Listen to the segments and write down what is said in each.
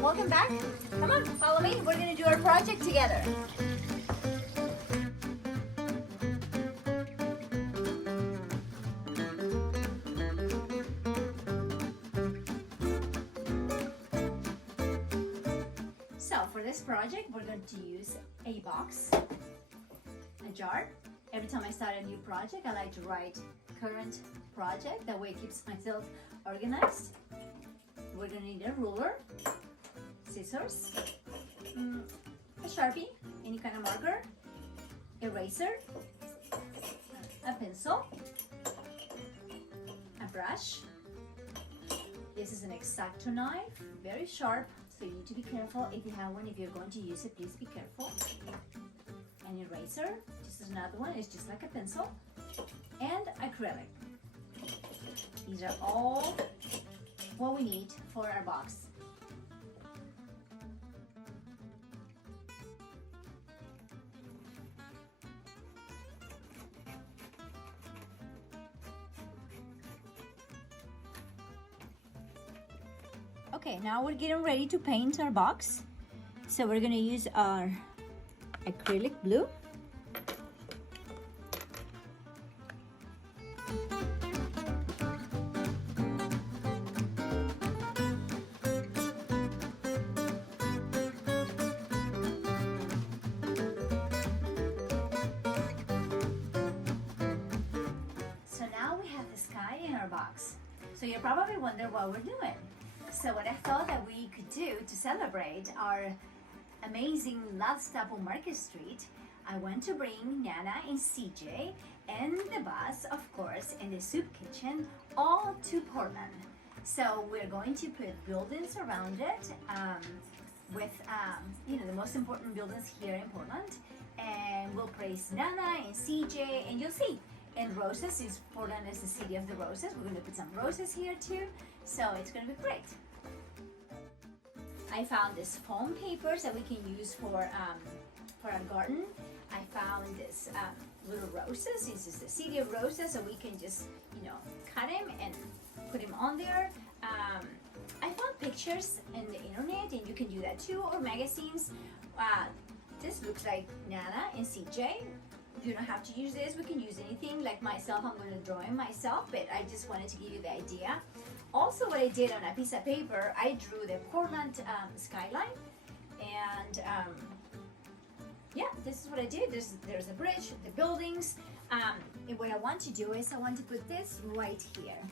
welcome back. Come on, follow me. We're gonna do our project together. So for this project, we're going to use a box, a jar. Every time I start a new project, I like to write current project. That way it keeps myself organized. We're gonna need a ruler, scissors, a Sharpie, any kind of marker, eraser, a pencil, a brush. This is an X-Acto knife, very sharp, so you need to be careful if you have one. If you're going to use it, please be careful. An eraser, this is another one, it's just like a pencil, and acrylic. These are all what we need for our box. Okay, now we're getting ready to paint our box. So we're gonna use our acrylic blue. So now we have the sky in our box. So you're probably wondering what we're doing. So what I thought that we could do to celebrate our amazing last stop on Market Street, I went to bring Nana and CJ and the bus, of course, and the soup kitchen all to Portland. So we're going to put buildings around it with the most important buildings here in Portland, and we'll praise Nana and CJ, and you'll see. And roses, since Portland is the city of the roses, we're going to put some roses here too. So it's going to be great. I found this foam papers that we can use for our garden. I found this little roses. This is the city of roses, so we can just cut them and put them on there. I found pictures in the internet, and you can do that too, or magazines. This looks like Nana and CJ. You don't have to use this. We can use anything. Like myself, I'm going to draw it myself, but I just wanted to give you the idea. Also, what I did on a piece of paper, I drew the Portland skyline, and yeah, this is what I did. There's a bridge, the buildings, and what I want to do is I want to put this right here.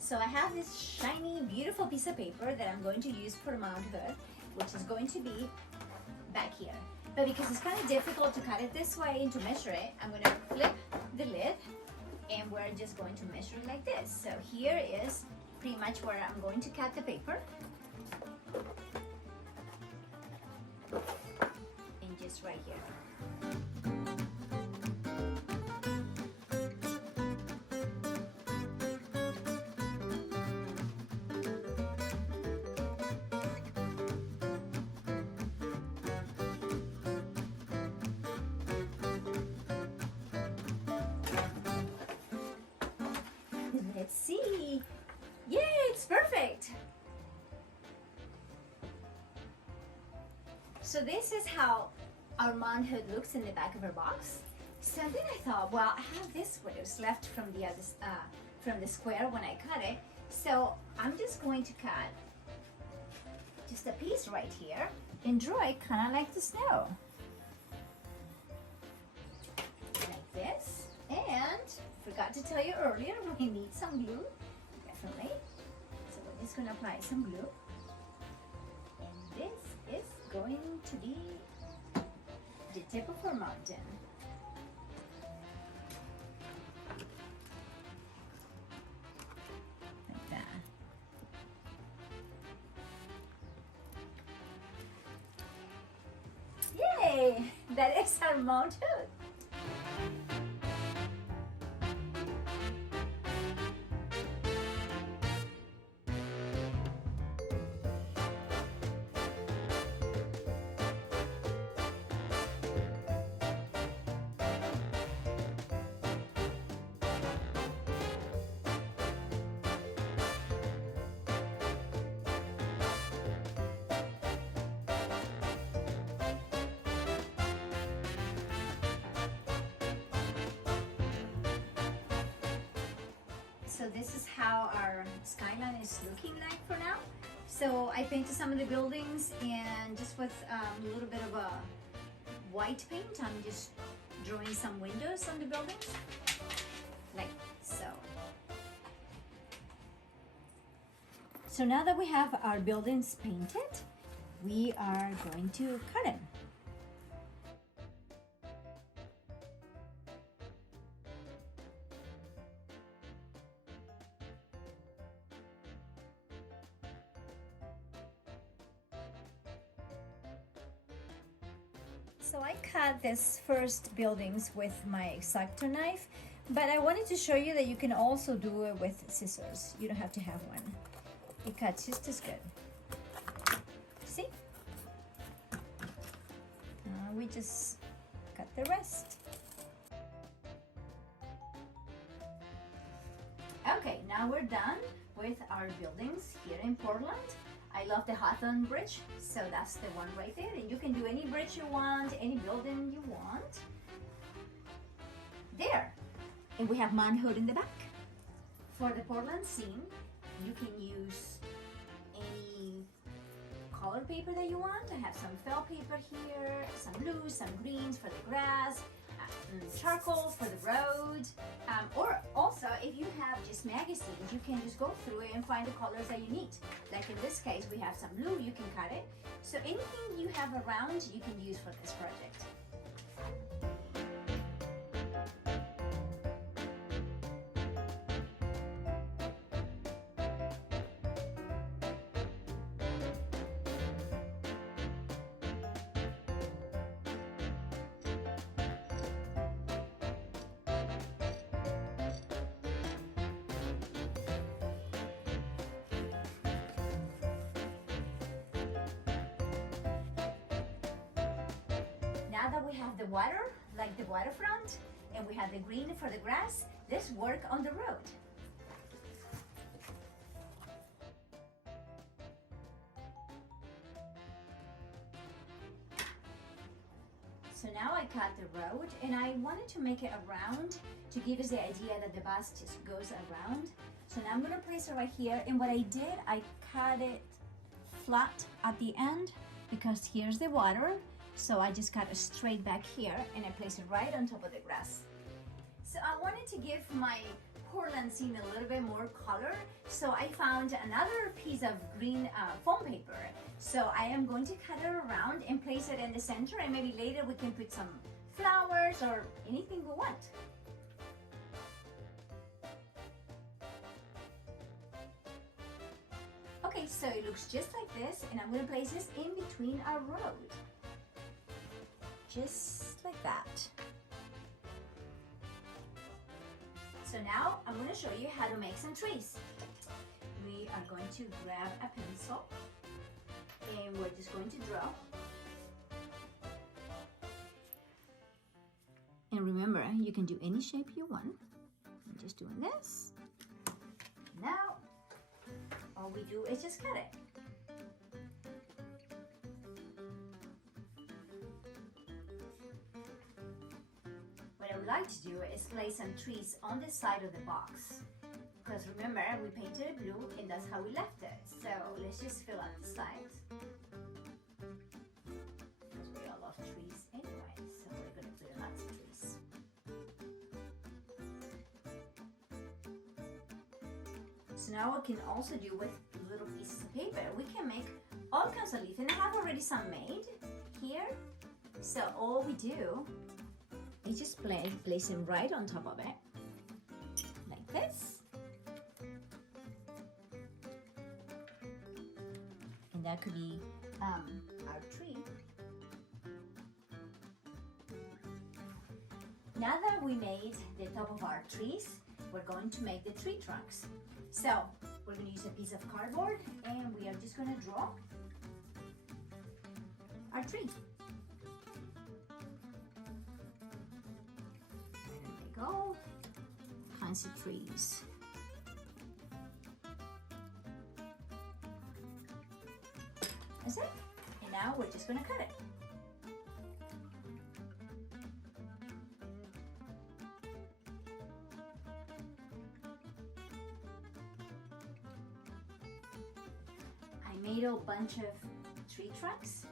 So I have this shiny, beautiful piece of paper that I'm going to use for Mount Hood, which is going to be back here. But because it's kind of difficult to cut it this way and to measure it, I'm going to flip the lid, and we're just going to measure it like this. So here is pretty much where I'm going to cut the paper. And just right here. Let's see. Yay, it's perfect. So this is how our Mount Hood looks in the back of our box. So then I thought, well, I have this what was left from the square when I cut it. So I'm just going to cut just a piece right here and draw it kind of like the snow. Like this. And forgot to tell you earlier, we need some glue, definitely. So we're just going to apply some glue. And this is going to be the tip of our mountain. Like that. Yay! That is our Mount Hood. So this is how our skyline is looking like for now. So I painted some of the buildings, and just with a little bit of a white paint, I'm just drawing some windows on the buildings, like so. So now that we have our buildings painted, we are going to cut them. So I cut this first buildings with my X-Acto knife, but I wanted to show you that you can also do it with scissors. You don't have to have one. It cuts just as good. See? We just cut the rest. Okay, now we're done with our buildings here in Portland. I love the Hawthorne Bridge, so that's the one right there. And you can do any bridge you want, any building you want. There. And we have Mount Hood in the back. For the Portland scene, you can use any color paper that you want. I have some felt paper here, some blues, some greens for the grass, charcoal for the road, or also if you have just magazines, you can just go through it and find the colors that you need. Like in this case, we have some blue, you can cut it. So anything you have around, you can use for this project. Now that we have the water, like the waterfront, and we have the green for the grass, let's work on the road. So now I cut the road, and I wanted to make it around to give us the idea that the bus just goes around. So now I'm gonna place it right here, and what I did, I cut it flat at the end because here's the water. So I just cut it straight back here, and I place it right on top of the grass. So I wanted to give my Portland scene a little bit more color. So I found another piece of green foam paper. So I am going to cut it around and place it in the center, and maybe later we can put some flowers or anything we want. Okay, so it looks just like this, and I'm going to place this in between our road. Just like that. So now I'm going to show you how to make some trees. We are going to grab a pencil, and we're just going to draw. And remember, you can do any shape you want. I'm just doing this. Now, all we do is just cut it. What I would like to do is place some trees on the side of the box. Because remember, we painted it blue, and that's how we left it. So let's just fill out the sides. Because we all love trees anyway, so we're going to put lots of trees. So now what we can also do with little pieces of paper, we can make all kinds of leaves. And I have already some made here. So all we do is just place them right on top of it, like this. And that could be our tree. Now that we made the top of our trees, we're going to make the tree trunks. So we're going to use a piece of cardboard, and we are just going to draw our tree. And there we go. Fancy trees. That's it. And now we're just going to cut it. made a bunch of tree trunks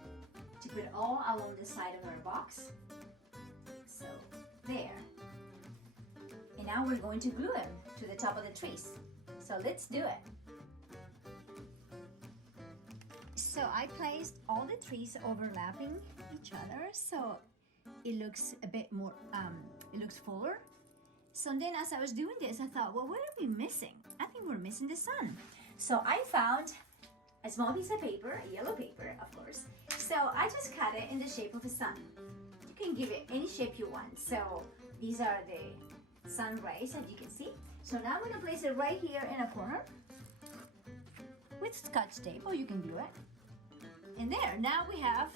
to put all along the side of our box. So there. And now we're going to glue them to the top of the trees. So let's do it. So I placed all the trees overlapping each other, so it looks a bit more, it looks fuller. So then as I was doing this, I thought, well, what are we missing? I think we're missing the sun. So I found a small piece of paper, yellow paper, of course. So I just cut it in the shape of a sun. You can give it any shape you want. So these are the sun rays, as you can see. So now I'm gonna place it right here in a corner with Scotch tape, or you can glue it. And there, now we have,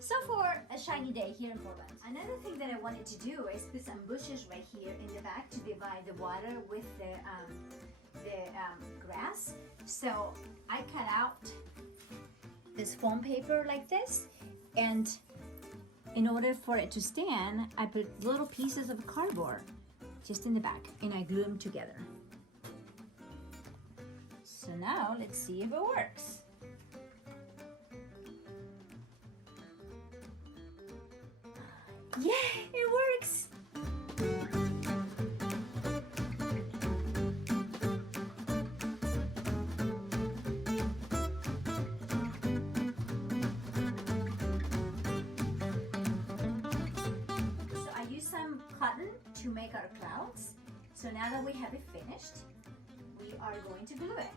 so for a shiny day here in Portland. Another thing that I wanted to do is put some bushes right here in the back to divide the water with the grass. So I cut out this foam paper like this, and in order for it to stand, I put little pieces of cardboard just in the back, and I glue them together. So now let's see if it works. Yeah, it works! So I used some cotton to make our clouds. So now that we have it finished, we are going to glue it.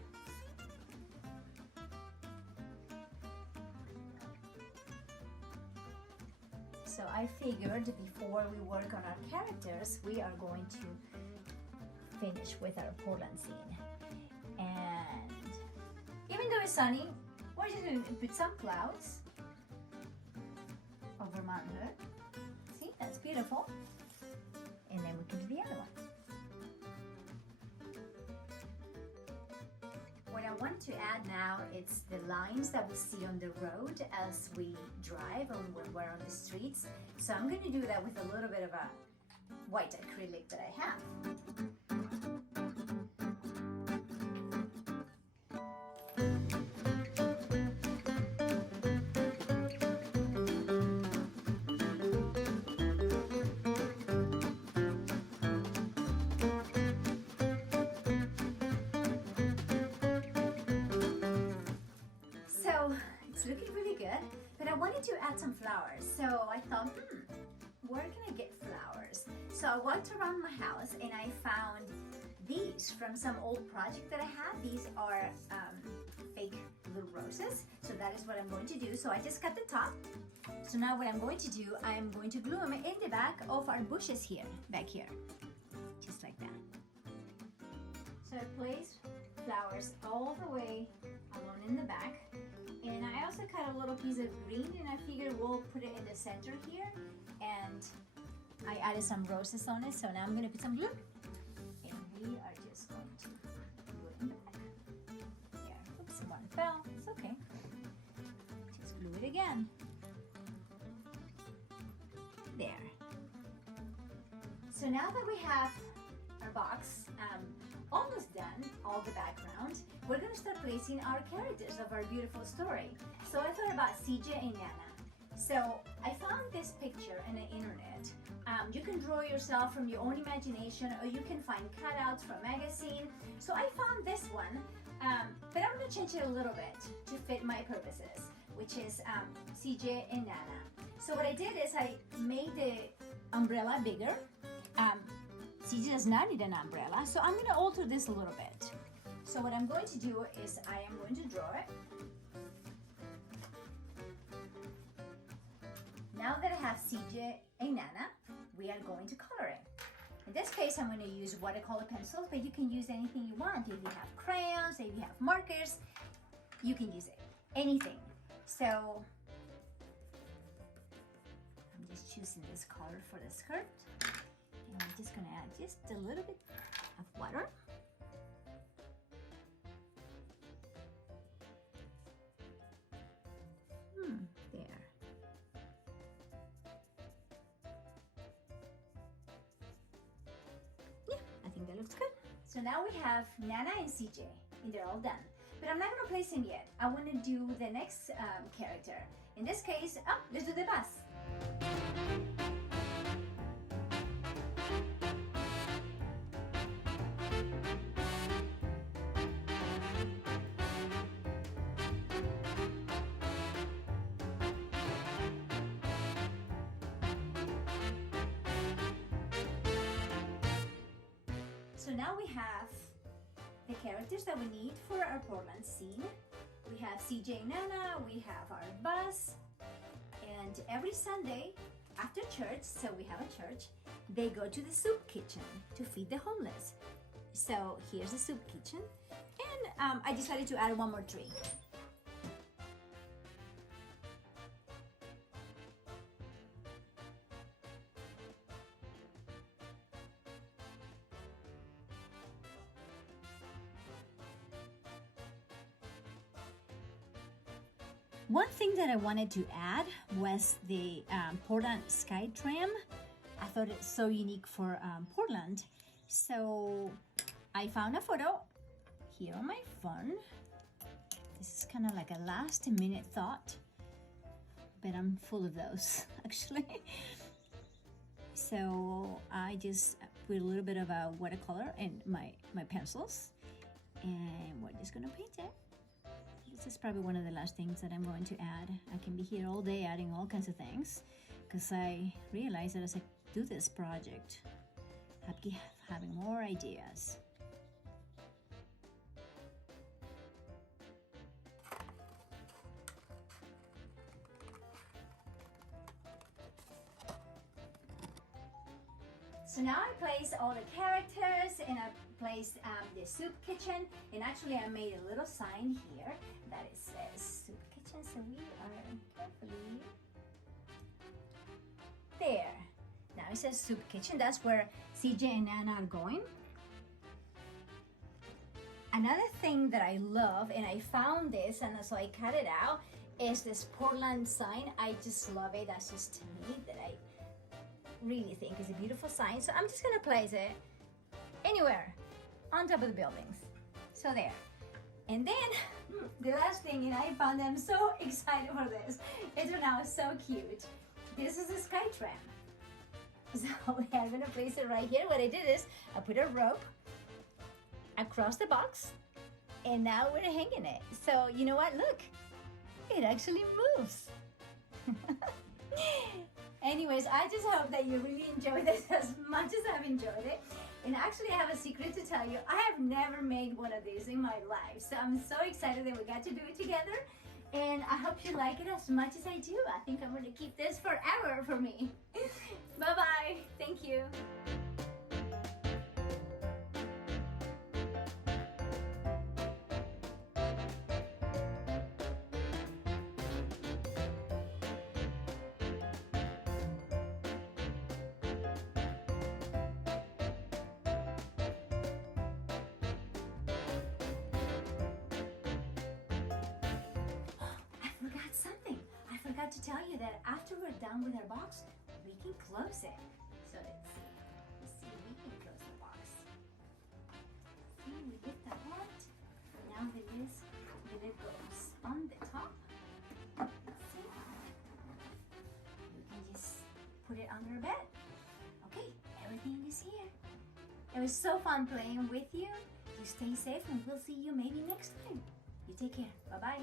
So I figured before we work on our characters, we are going to finish with our Portland scene. And even though it's sunny, we're just going to put some clouds over Mountain Hood. See, that's beautiful. And then we can do the other one. What I want to add now is the lines that we see on the road as we drive or when we're on the streets. So I'm going to do that with a little bit of a white acrylic that I have. It's looking really good, but I wanted to add some flowers. So I thought, where can I get flowers? So I walked around my house and I found these from some old project that I had. These are fake little roses. So that is what I'm going to do. So I just cut the top. So now what I'm going to do, I'm going to glue them in the back of our bushes here, back here, just like that. So I place flowers all the way along in the back. And I also cut a little piece of green, and I figured we'll put it in the center here. And I added some roses on it, so now I'm going to put some glue. And we are just going to glue it in the back. Yeah, oops, one fell. It's okay. Just glue it again. There. So now that we have our box almost done, all the background, we're going to start placing our characters of our beautiful story. So I thought about CJ and Nana. So I found this picture on the internet. You can draw yourself from your own imagination, or you can find cutouts from a magazine. So I found this one, but I'm going to change it a little bit to fit my purposes, which is CJ and Nana. So what I did is I made the umbrella bigger. CJ does not need an umbrella, so I'm going to alter this a little bit. So what I'm going to do is I am going to draw it. Now that I have CJ and Nana, we are going to color it. In this case, I'm going to use watercolor pencils, but you can use anything you want. If you have crayons, if you have markers, you can use it. Anything. So I'm just choosing this color for the skirt. And I'm just going to add just a little bit of water. There. Yeah, I think that looks good. So now we have Nana and CJ, and they're all done. But I'm not gonna place him yet. I wanna do the next character. In this case, let's do the bus. So now we have the characters that we need for our Portland scene. We have CJ and Nana, we have our bus, and every Sunday after church, so we have a church, they go to the soup kitchen to feed the homeless. So here's the soup kitchen, and I decided to add one more tree. One thing that I wanted to add was the Portland Sky Tram. I thought it's so unique for Portland. So I found a photo here on my phone. This is kind of like a last minute thought, but I'm full of those actually. So I just put a little bit of a watercolor in my pencils, and we're just gonna paint it. This is probably one of the last things that I'm going to add. I can be here all day adding all kinds of things because I realize that as I do this project, I keep having more ideas. So now I placed all the characters, and I placed the soup kitchen, and actually I made a little sign here that it says soup kitchen, so we are carefully there. Now it says soup kitchen, that's where CJ and Nana are going. Another thing that I love, and I found this and so I cut it out, is this Portland sign. I just love it. That's just to me that I really think is a beautiful sign. So I'm just gonna place it anywhere on top of the buildings. So there. And then the last thing, and I found I'm so excited for this. It turned out so cute. This is a sky tram. So I'm gonna place it right here. What I did is I put a rope across the box, and now we're hanging it. So you know what? Look, it actually moves. Anyways, I just hope that you really enjoyed this as much as I've enjoyed it. And actually, I have a secret to tell you. I have never made one of these in my life. So I'm so excited that we got to do it together. And I hope you like it as much as I do. I think I'm going to keep this forever for me. Bye-bye. Thank you. I forgot to tell you that after we're done with our box, we can close it. So let's see, we can close the box. See, we lift that part. Now the lid goes on the top. Let's see. We can just put it under a bed. Okay, everything is here. It was so fun playing with you. You stay safe, and we'll see you maybe next time. You take care. Bye-bye.